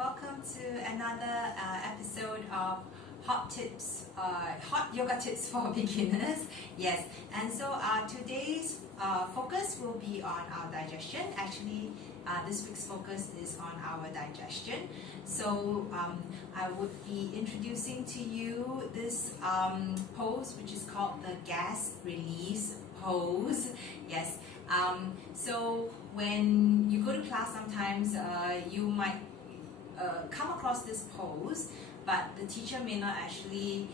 welcome to another episode of Hot Yoga Tips for Beginners. Yes, and so today's focus will be on our digestion. Actually, this week's focus is on our digestion. So I would be introducing to you this pose, which is called the gas release pose. Yes. So when you go to class, sometimes you might come across this pose, but the teacher may not actually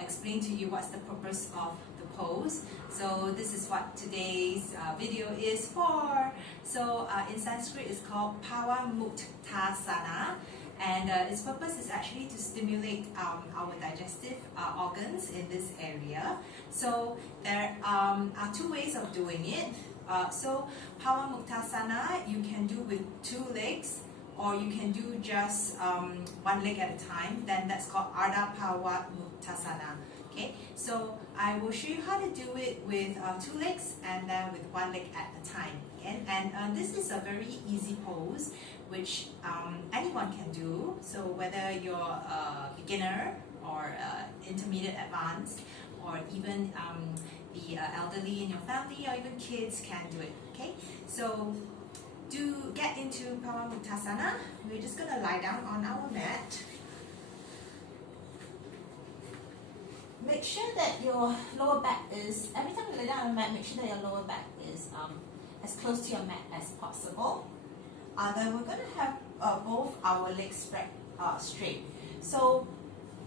explain to you what's the purpose of the pose. So this is what today's video is for. So in Sanskrit, it's called Pawanmuktasana, and its purpose is actually to stimulate our digestive organs in this area. So there are two ways of doing it. So Pawanmuktasana you can do with 2 legs, or you can do just 1 leg at a time. Then that's called Pawanmuktasana. Okay, so I will show you how to do it with 2 legs and then with 1 leg at a time. And this is a very easy pose which anyone can do. So whether you're a beginner or intermediate advanced, or even the elderly in your family, or even kids can do it. Okay, so to get into Pawanmuktasana, we're just going to lie down on our mat. Make sure that your lower back is, every time you lay down on the mat, make sure that your lower back is as close to your mat as possible. Then we're going to have both our legs spread straight. So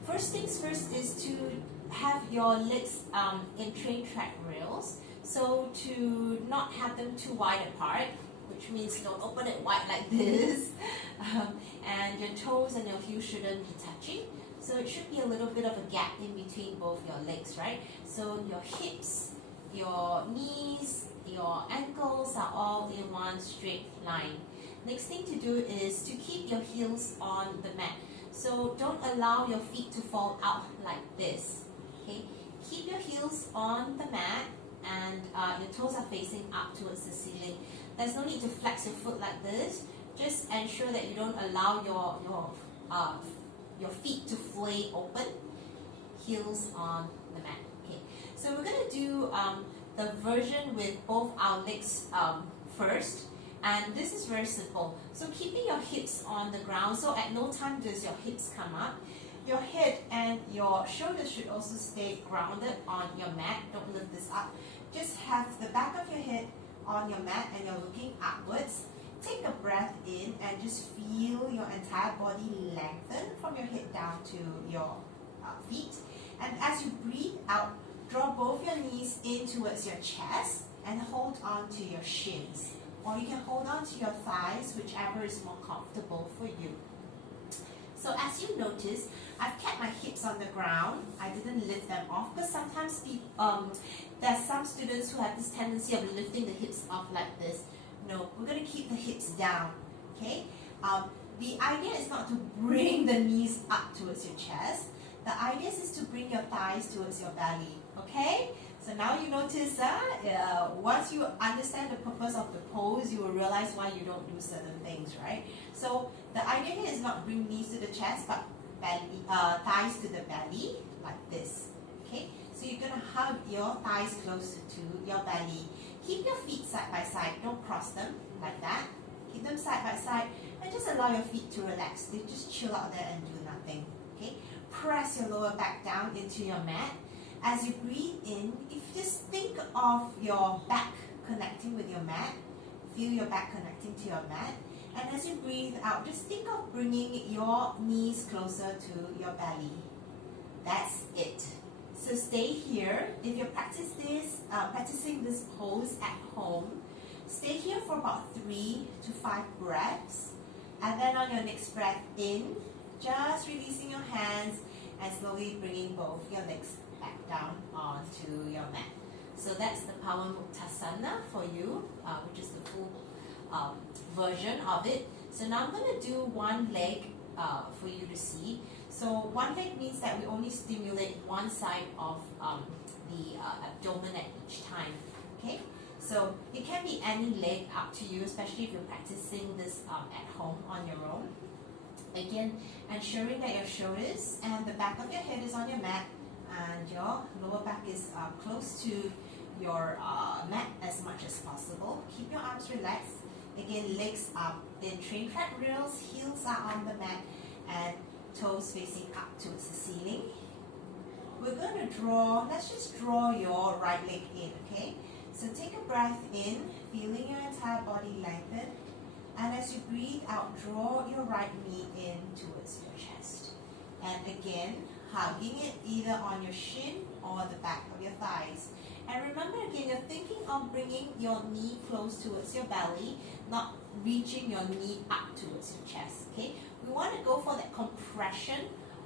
first things first is to have your legs in train track rails. So to not have them too wide apart, which means don't open it wide like this, and your toes and your heels shouldn't be touching. So it should be a little bit of a gap in between both your legs, right? So your hips, your knees, your ankles are all in one straight line. Next thing to do is to keep your heels on the mat. So don't allow your feet to fall out like this. Okay, keep your heels on the mat, and your toes are facing up towards the ceiling. There's no need to flex your foot like this. Just ensure that you don't allow your feet to flay open. Heels on the mat. Okay, so we're going to do the version with both our legs first. And this is very simple. So keeping your hips on the ground, so at no time does your hips come up. Your head and your shoulders should also stay grounded on your mat. Don't lift this up. Just have the back of your head on your mat and you're looking upwards. Take a breath in and just feel your entire body lengthen from your head down to your feet. And as you breathe out, draw both your knees in towards your chest and hold on to your shins. Or you can hold on to your thighs, whichever is more comfortable for you. So as you notice, I've kept my hips on the ground. I didn't lift them off, because sometimes there's some students who have this tendency of lifting the hips off like this. No, we're going to keep the hips down. Okay. The idea is not to bring the knees up towards your chest. The idea is to bring your thighs towards your belly. Okay. So now you notice once you understand the purpose of the pose, you will realize why you don't do certain things, right? So the idea here is not bring knees to the chest, but belly, thighs to the belly, like this. Okay, so you're gonna hug your thighs close to your belly. Keep your feet side by side. Don't cross them like that. Keep them side by side, and just allow your feet to relax. They just chill out there and do nothing. Okay, press your lower back down into your mat. As you breathe in, if you just think of your back connecting with your mat, feel your back connecting to your mat. And as you breathe out, just think of bringing your knees closer to your belly. That's it. So stay here. If you're practicing this pose at home, stay here for about 3 to 5 breaths. And then on your next breath in, just releasing your hands and slowly bringing both your legs back down onto your mat. So that's the Pawanmuktasana for you, which is the full version of it. So now I'm going to do 1 leg for you to see. So 1 leg means that we only stimulate one side of the abdomen at each time. Okay, so it can be any leg, up to you, especially if you're practicing this at home on your own. Again, ensuring that your shoulders and the back of your head is on your mat and your lower back is close to your mat as much as possible. Keep your arms relaxed. Again, legs up in train track rails, heels are on the mat and toes facing up towards the ceiling. We're going to draw, let's just draw your right leg in, okay? So take a breath in, feeling your entire body lengthen. And as you breathe out, draw your right knee in towards your chest. And again, hugging it either on your shin or the back of your thighs. And remember again, you're thinking of bringing your knee close towards your belly, not reaching your knee up towards your chest, okay? We want to go for that compression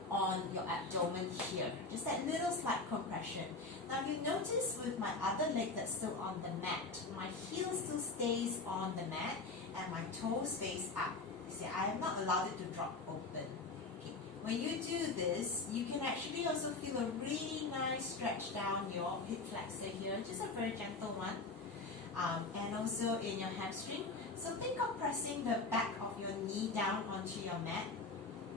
on your abdomen here. Just that little slight compression. Now if you notice with my other leg that's still on the mat, my heel still stays on the mat and my toes face up. You see, I have not allowed it to drop open. Okay. When you do this, you can actually also feel a really nice stretch down your hip flexor here, just a very gentle one. And also in your hamstring. So think of pressing the back of your knee down onto your mat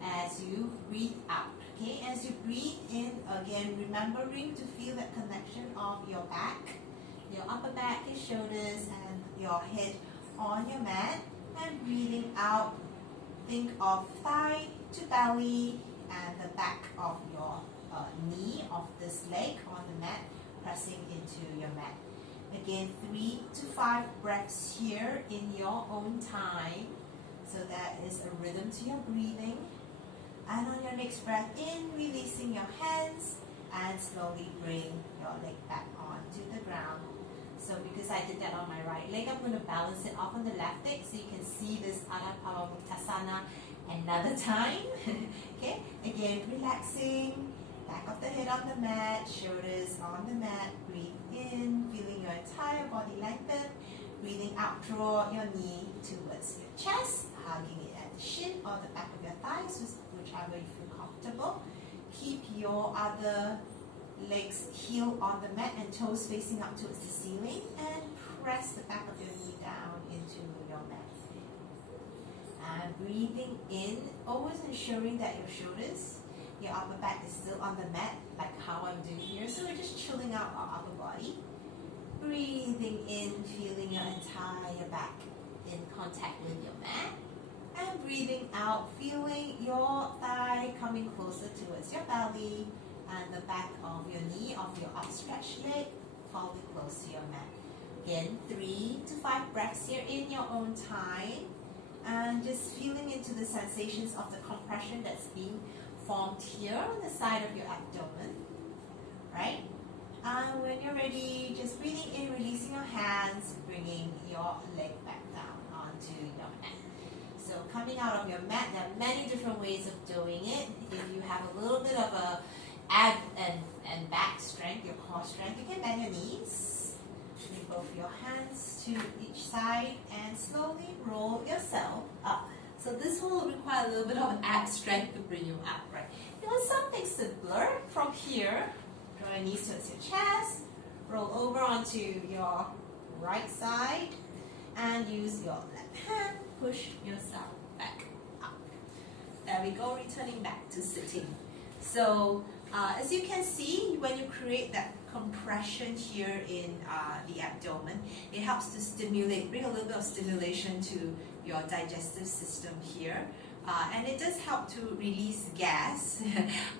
as you breathe out. Okay, as you breathe in, again, remembering to feel that connection of your back, your upper back, your shoulders, and your head on your mat. And breathing out, think of thigh to belly and the back of your knee of this leg on the mat, pressing into your mat. Again, 3 to 5 breaths here in your own time. So that is a rhythm to your breathing. And on your next breath in, releasing your hands and slowly bring your leg back onto the ground. So because I did that on my right leg, I'm going to balance it off on the left leg so you can see this Pawanmuktasana another time. Okay, again, relaxing, back of the head on the mat, shoulders on the mat, breathe in, feeling your entire body lengthen, breathing out, draw your knee towards your chest, hugging it at the shin or the back of your thighs, whichever you feel comfortable. Keep your other legs heel on the mat and toes facing up towards the ceiling and press the back of your knee down into your mat. And breathing in, always ensuring that your shoulders, your upper back is still on the mat, like how I'm doing here. So we're just chilling out our upper body. Breathing in, feeling your entire back in contact with your mat. And breathing out, feeling your thigh coming closer towards your belly and the back of your knee of your upstretched leg falling close to your mat. Again, 3 to 5 breaths here in your own time. And just feeling into the sensations of the compression that's being formed here on the side of your abdomen, right? And when you're ready, just breathing in, releasing your hands, bringing your leg back down onto your mat. So coming out of your mat, there are many different ways of doing it. If you have a little bit of a ab and back strength, your core strength, you can bend your knees. Bring both your hands to each side and slowly roll yourself up. So this will require a little bit of ab strength to bring you up, right? You want something simpler from here. Draw your knees towards your chest. Roll over onto your right side and use your left hand. Push yourself back up. There we go, returning back to sitting. So as you can see, when you create that compression here in the abdomen, it helps to stimulate, bring a little bit of stimulation to your digestive system here. And it does help to release gas.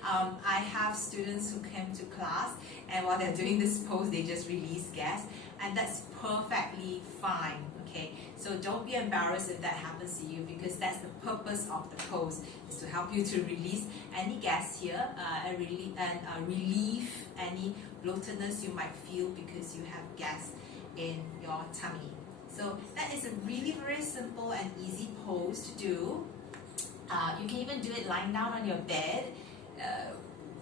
I have students who came to class and while they're doing this pose, they just release gas, and that's perfectly fine. Okay, so don't be embarrassed if that happens to you, because that's the purpose of the pose, is to help you to release any gas here and relieve any bloatedness you might feel because you have gas in your tummy. So that is a really very simple and easy pose to do. You can even do it lying down on your bed.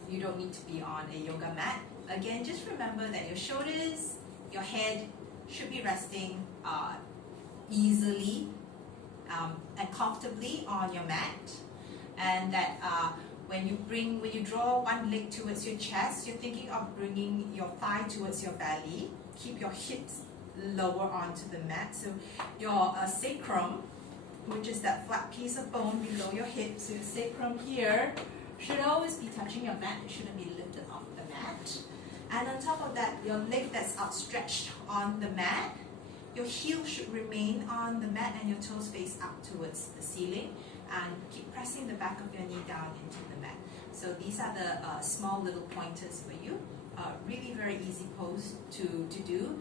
You don't need to be on a yoga mat. Again, just remember that your shoulders, your head should be resting easily and comfortably on your mat, and that when you draw one leg towards your chest, you're thinking of bringing your thigh towards your belly. Keep your hips lower onto the mat, so your sacrum which is that flat piece of bone below your hip. So your sacrum here should always be touching your mat. It shouldn't be lifted off the mat. And on top of that, your leg that's outstretched on the mat, your heel should remain on the mat and your toes face up towards the ceiling. And keep pressing the back of your knee down into the mat. So these are the small little pointers for you. Really very easy pose to do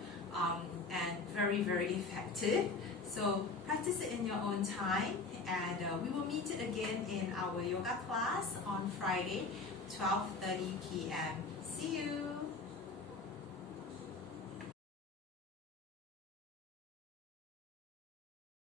and very, very effective. So practice it in your own time, and we will meet it again in our yoga class on Friday, 12:30 p.m. See you!